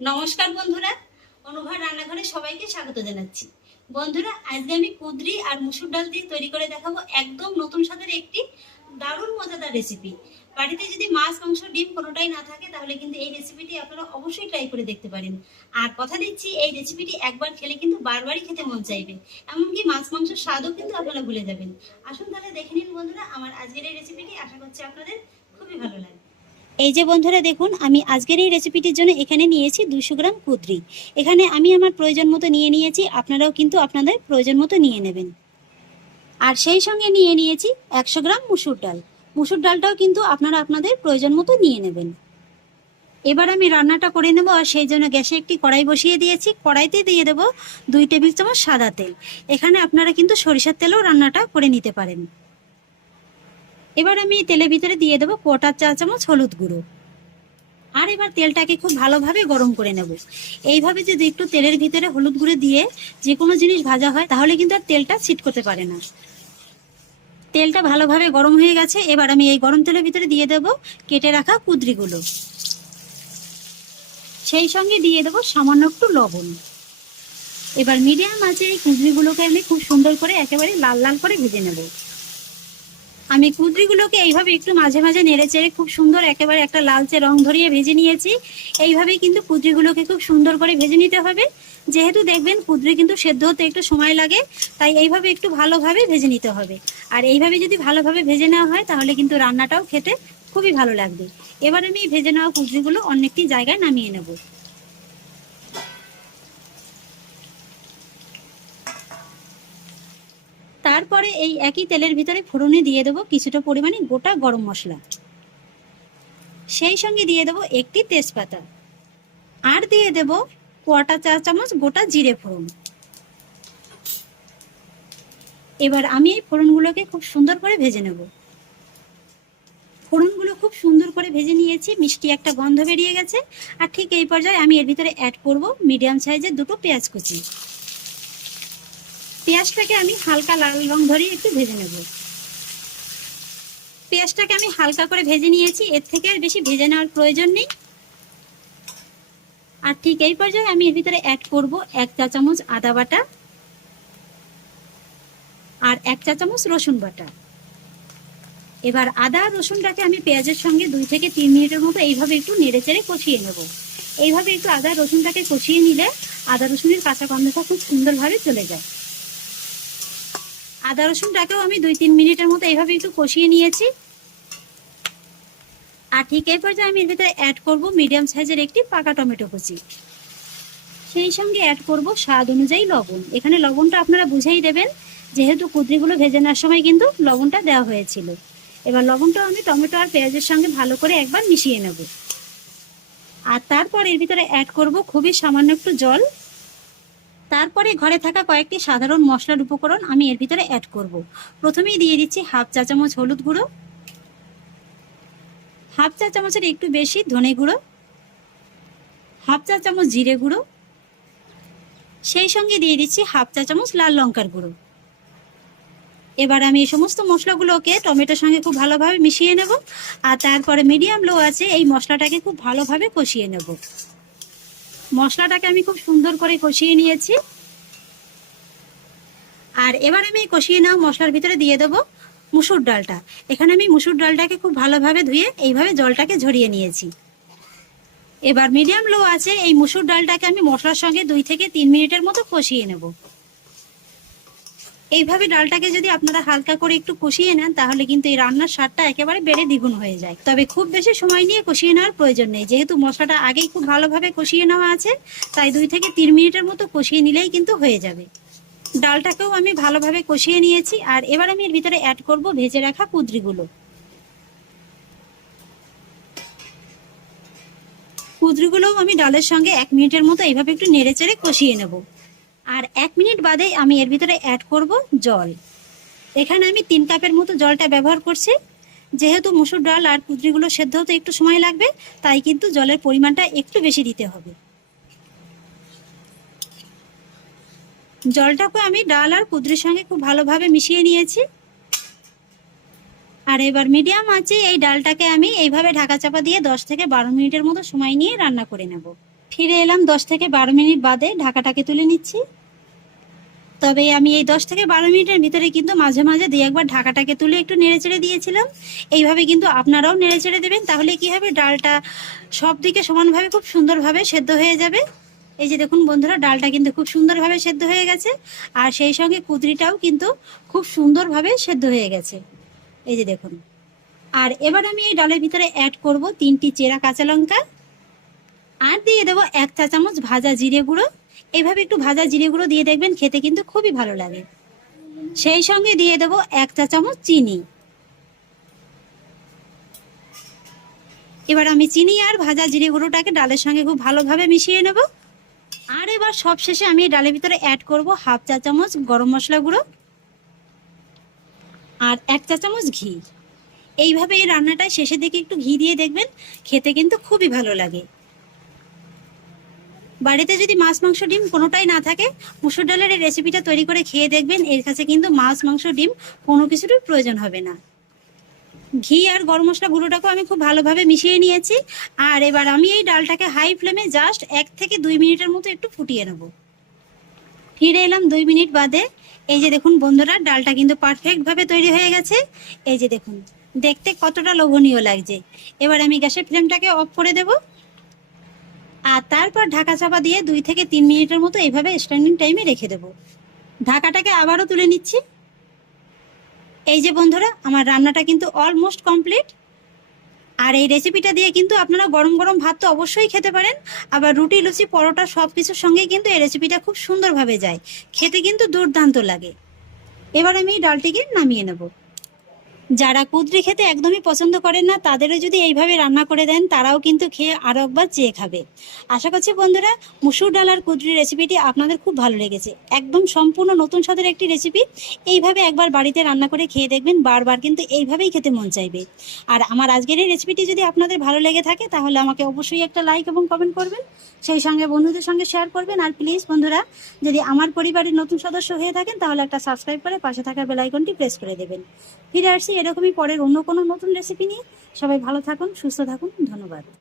নমস্কার বন্ধুরা অনুভার রান্নাঘরে সবাইকে স্বাগত জানাচ্ছি। বন্ধুরা, আজকে আমি কুদরি আর মুসুর ডাল দিয়ে তৈরি করে দেখাবো একদম নতুন স্বাদের একটি দারুণ মজাদার রেসিপি বাড়িতে যদি মাছ, মাংস, ডিম কোনোটাই না থাকে, তাহলে কিন্তু এই রেসিপিটি আপনারা অবশ্যই ট্রাই করে দেখতে পারেন। আর কথা দিচ্ছি, এই রেসিপিটি একবার খেলে কিন্তু বারবারই খেতে মন চাইবে। এমনকি মাছ মাংসের স্বাদও কিন্তু আপনারা ভুলে যাবেন। আসুন তাহলে দেখে নিন বন্ধুরা, আমার আজকের এই রেসিপিটি আশা করছি আপনাদের খুবই ভালো লাগবে। এই যে বন্ধুরা দেখুন, আমি আজকের এই রেসিপিটির জন্য এখানে নিয়েছি দুশো গ্রাম কুদরি। এখানে আমি আমার প্রয়োজন মতো নিয়ে নিয়েছি, আপনারাও কিন্তু আপনাদের প্রয়োজন মতো নিয়ে নেবেন। আর সেই সঙ্গে নিয়ে নিয়েছি একশো গ্রাম মুসুর ডাল। মুসুর ডালটাও কিন্তু আপনারা আপনাদের প্রয়োজন মতো নিয়ে নেবেন। এবার আমি রান্নাটা করে নেব, আর সেই জন্য গ্যাসে একটি কড়াই বসিয়ে দিয়েছি। কড়াইতে দিয়ে দেব দুই টেবিল চামচ সাদা তেল। এখানে আপনারা কিন্তু সরিষার তেলেও রান্নাটা করে নিতে পারেন। এবার আমি তেলের ভিতরে দিয়ে দেবো কোটার চা চামচ হলুদ গুঁড়ো। আর এবার তেলটাকে খুব ভালোভাবে গরম করে নেব। এইভাবে যদি একটু তেলের ভিতরে হলুদ গুঁড়ো দিয়ে যে কোনো জিনিস ভাজা হয়, তাহলে কিন্তু আর তেলটা ছিট করতে পারে না। তেলটা ভালোভাবে গরম হয়ে গেছে, এবার আমি এই গরম তেলের ভিতরে দিয়ে দেব কেটে রাখা কুদরিগুলো। সেই সঙ্গে দিয়ে দেবো সামান্য একটু লবণ। এবার মিডিয়াম আছে এই কুদরিগুলোকে আমি খুব সুন্দর করে একেবারে লাল লাল করে ভেজে নেব। আমি কুদরিগুলোকে এইভাবে একটু মাঝে মাঝে নেড়ে চেড়ে খুব সুন্দর একেবারে একটা লালচে রং ধরিয়ে ভেজে নিয়েছি। এইভাবেই কিন্তু কুদরিগুলোকে খুব সুন্দর করে ভেজে নিতে হবে। যেহেতু দেখবেন কুদরি কিন্তু সেদ্ধ হতে একটু সময় লাগে, তাই এইভাবে একটু ভালোভাবে ভেজে নিতে হবে। আর এইভাবে যদি ভালোভাবে ভেজে নেওয়া হয়, তাহলে কিন্তু রান্নাটাও খেতে খুবই ভালো লাগবে। এবার আমি ভেজে নেওয়া কুদরিগুলো অন্য একটি জায়গায় নামিয়ে নেব তারপরে এই একই তেলের ভিতরে ফোড়নে দিয়ে দেবো কিছুটা পরিমাণে গোটা গরম মশলা। সেই সঙ্গে দিয়ে দেবো একটি তেজপাতা। আর দিয়ে দেব কোয়াটা চা চামচ গোটা জিরে ফোড়ন। এবার আমি এই ফোড়নগুলোকে খুব সুন্দর করে ভেজে নেব। ফোড়নগুলো খুব সুন্দর করে ভেজে নিয়েছি, মিষ্টি একটা গন্ধ বেরিয়ে গেছে। আর ঠিক এই পর্যায়ে আমি এর ভিতরে অ্যাড করব মিডিয়াম সাইজের দুটো পেঁয়াজ কুচি। পেঁয়াজটাকে আমি হালকা লাল রং ধরিয়ে একটু ভেজে নেব। পেঁয়াজটাকে আমি হালকা করে ভেজে নিয়েছি, এর থেকে আর বেশি ভেজে নেওয়ার প্রয়োজন নেই। আর ঠিক এই পর্যায়ে আমি এর ভিতরে অ্যাড করব এক চা চামচ আদা বাটা আর এক চা চামচ রসুন বাটা। এবার আদা রসুনটাকে আমি পেঁয়াজের সঙ্গে দুই থেকে তিন মিনিটের মতো এইভাবে একটু নেড়ে চেড়ে কষিয়ে নেব। এইভাবে একটু আদা রসুনটাকে কষিয়ে নিলে আদা রসুনের কাঁচা গন্ধটা খুব সুন্দরভাবে চলে যায়। আদা রসুনটাকেও আমি দুই তিন মিনিটের মতো এইভাবে একটু কষিয়ে নিয়েছি। আর ঠিক এই পর্যায়ে আমি এর ভিতরে অ্যাড করব মিডিয়াম সাইজের একটি পাকা টমেটো কুচি। সেই সঙ্গে অ্যাড করব স্বাদ অনুযায়ী লবণ। এখানে লবণটা আপনারা বুঝেই দেবেন, যেহেতু কুদরিগুলো ভেজে নেওয়ার সময় কিন্তু লবণটা দেওয়া হয়েছিল। এবার লবণটা আমি টমেটো আর পেঁয়াজের সঙ্গে ভালো করে একবার মিশিয়ে নেব। আর তারপর এর ভিতরে অ্যাড করব খুবই সামান্য একটু জল। তারপরে ঘরে থাকা কয়েকটি সাধারণ মশলার উপকরণ আমি এর ভিতরে অ্যাড করব। প্রথমেই দিয়ে দিচ্ছি হাফ চা চামচ হলুদ গুঁড়ো, হাফ চা চামচের একটু বেশি ধনে গুঁড়ো, হাফ চা চামচ জিরে গুঁড়ো, সেই সঙ্গে দিয়ে দিচ্ছি হাফ চা চামচ লাল লঙ্কার গুঁড়ো এবার আমি এই সমস্ত মশলাগুলোকে টমেটোর সঙ্গে খুব ভালোভাবে মিশিয়ে নেব আর তারপরে মিডিয়াম লো আছে এই মশলাটাকে খুব ভালোভাবে কষিয়ে নেব মশলাটাকে আমি খুব সুন্দর করে কষিয়ে নিয়েছি। আর এবার আমি কষিয়ে নেওয়া মশলার ভিতরে দিয়ে দেবো মুসুর ডালটা। এখানে আমি মুসুর ডালটাকে খুব ভালোভাবে ধুয়ে এইভাবে জলটাকে ঝরিয়ে নিয়েছি। এবার মিডিয়াম লো আছে এই মুসুর ডালটাকে আমি মশলার সঙ্গে দুই থেকে তিন মিনিটের মতো কষিয়ে নেব। এইভাবে ডালটাকে যদি আপনারা হালকা করে একটু কষিয়ে নেন, তাহলে কিন্তু এই রান্নার স্বাদটা একেবারে বেড়ে দ্বিগুণ হয়ে যায়। তবে খুব বেশি সময় নিয়ে কষিয়ে নেওয়ার প্রয়োজন নেই। যেহেতু মশলাটা আগেই খুব ভালোভাবে কষিয়ে নেওয়া আছে, তাই দুই থেকে তিন মিনিটের মতো কষিয়ে নিলেই কিন্তু হয়ে যাবে। ডালটাকেও আমি ভালোভাবে কষিয়ে নিয়েছি, আর এবার আমি এর ভিতরে অ্যাড করব ভেজে রাখা কুদরিগুলো কুদরিগুলোও আমি ডালের সঙ্গে এক মিনিটের মতো এইভাবে একটু নেড়ে চেড়ে কষিয়ে নেব। আর এক মিনিট বাদে আমি এর ভিতরে অ্যাড করব জল। এখানে আমি তিন কাপের মতো জলটা ব্যবহার করছি। যেহেতু মুসুর ডাল আর কুদরিগুলো সেদ্ধ হতে একটু সময় লাগবে, তাই কিন্তু জলের পরিমাণটা একটু বেশি দিতে হবে। জলটাকে আমি ডাল আর কুদরির সঙ্গে খুব ভালোভাবে মিশিয়ে নিয়েছি। আর এবার মিডিয়াম আছে এই ডালটাকে আমি এইভাবে ঢাকা চাপা দিয়ে দশ থেকে বারো মিনিটের মতো সময় নিয়ে রান্না করে নেব। ফিরে এলাম দশ থেকে বারো মিনিট বাদে ঢাকাটাকে তুলে নিচ্ছি। তবে আমি এই দশ থেকে বারো মিনিটের ভিতরে কিন্তু মাঝে মাঝে দুই একবার ঢাকাটাকে তুলে একটু নেড়ে চেড়ে দিয়েছিলাম। এইভাবে কিন্তু আপনারাও নেড়ে চেড়ে দেবেন, তাহলে কি হবে? ডালটা সব দিকে সমানভাবে খুব সুন্দরভাবে সেদ্ধ হয়ে যাবে। এই যে দেখুন বন্ধুরা, ডালটা কিন্তু খুব সুন্দরভাবে সেদ্ধ হয়ে গেছে, আর সেই সঙ্গে কুদরিটাও কিন্তু খুব সুন্দরভাবে সেদ্ধ হয়ে গেছে। এই যে দেখুন। আর এবার আমি এই ডালের ভিতরে অ্যাড করব তিনটি চেরা কাঁচা লঙ্কা, আর দিয়ে দেবো এক চা চামচ ভাজা জিরে গুঁড়ো। এইভাবে একটু ভাজা জিরে গুঁড়ো দিয়ে দেখবেন খেতে কিন্তু খুবই ভালো লাগে। সেই সঙ্গে দিয়ে দেবো এক চা চামচ চিনি। এবার আমি চিনি আর ভাজা জিরে গুঁড়োটাকে ডালের সঙ্গে খুব ভালোভাবে মিশিয়ে নেব। আর এবার সব শেষে আমি ডালের ভিতরে অ্যাড করব হাফ চা চামচ গরম মশলা গুঁড়ো আর এক চা চামচ ঘি। এইভাবে এই রান্নাটা শেষের দিকে একটু ঘি দিয়ে দেখবেন, খেতে কিন্তু খুবই ভালো লাগে। বাড়িতে যদি মাছ, মাংস, ডিম কোনোটাই না থাকে, মুসুর ডালের এই রেসিপিটা তৈরি করে খেয়ে দেখবেন, এর কাছে কিন্তু মাছ, মাংস, ডিম কোনো কিছুরই প্রয়োজন হবে না। ঘি আর গরম মশলা গুঁড়োটাকেও আমি খুব ভালোভাবে মিশিয়ে নিয়েছি, আর এবার আমি এই ডালটাকে হাই ফ্লেমে জাস্ট এক থেকে দুই মিনিটের মতো একটু ফুটিয়ে নেব। ফিরে এলাম দুই মিনিট বাদে। এই যে দেখুন বন্ধুরা, ডালটা কিন্তু পারফেক্টভাবে তৈরি হয়ে গেছে। এই যে দেখুন, দেখতে কতটা লোভনীয় লাগছে। এবার আমি গ্যাসের ফ্লেমটাকে অফ করে দেব। আর তারপর ঢাকা চাপা দিয়ে দুই থেকে তিন মিনিটের মতো এইভাবে স্ট্যান্ডিং টাইমে রেখে দেব। ঢাকাটাকে আবারও তুলে নিচ্ছি। এই যে বন্ধুরা, আমার রান্নাটা কিন্তু অলমোস্ট কমপ্লিট আর এই রেসিপিটা দিয়ে কিন্তু আপনারা গরম গরম ভাত তো অবশ্যই খেতে পারেন। আবার রুটি, লুচি, পরোটা সব কিছুর সঙ্গে কিন্তু এই রেসিপিটা খুব সুন্দরভাবে যায়। খেতে কিন্তু দুর্দান্ত লাগে। এবার আমি ডালটিকে নামিয়ে নেব। যারা কুদরি খেতে একদমই পছন্দ করেন না, তাদেরও যদি এইভাবে রান্না করে দেন, তারাও কিন্তু খেয়ে আরও একবার চেয়ে খাবে। আশা করছি বন্ধুরা, মুসুর ডাল আর কুদরি রেসিপিটি আপনাদের খুব ভালো লেগেছে। একদম সম্পূর্ণ নতুন স্বাদের একটি রেসিপি এইভাবে একবার বাড়িতে রান্না করে খেয়ে দেখবেন, বারবার কিন্তু এইভাবেই খেতে মন চাইবে। আর আমার আজকের এই রেসিপিটি যদি আপনাদের ভালো লেগে থাকে, তাহলে আমাকে অবশ্যই একটা লাইক এবং কমেন্ট করবেন। সেই সঙ্গে বন্ধুদের সঙ্গে শেয়ার করবেন। আর প্লিজ বন্ধুরা, যদি আমার পরিবারের নতুন সদস্য হয়ে থাকেন, তাহলে একটা সাবস্ক্রাইব করে পাশে থাকা বেল আইকনটি প্রেস করে দেবেন। ফিরে আসছি এরকমই পরের অন্য কোনো নতুন রেসিপি নিয়ে। সবাই ভালো থাকুন সুস্থ থাকুন ধন্যবাদ।